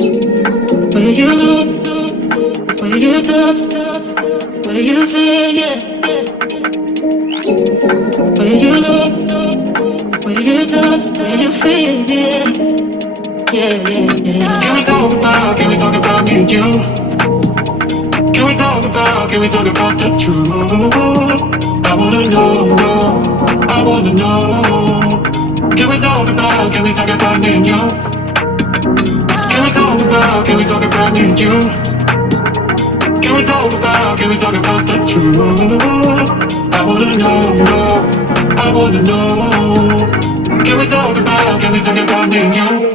Where you look, where you touch, where you feel, yeah. Where you look, where you touch, where you feel, yeah. Yeah, yeah, yeah. Can we talk about me and you? Can we talk about the truth? I wanna know, I wanna know. Can we talk about me and you? Can we talk about me and you? Can we talk about the truth? I wanna know, I wanna know. Can we talk about me and you?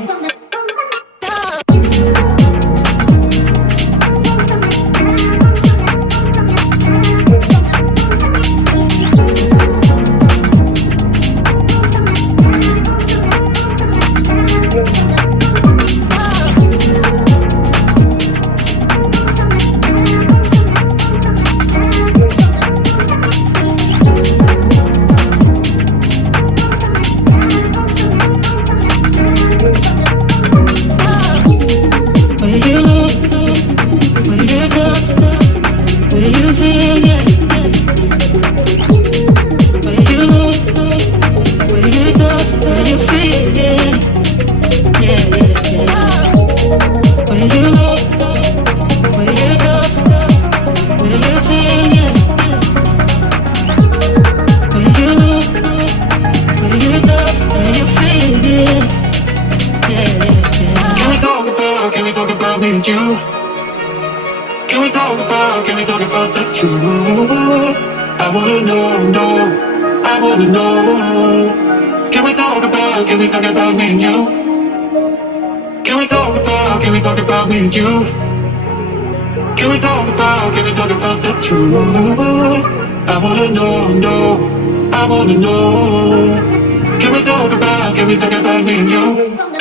I wanna know. Can we talk about me and you?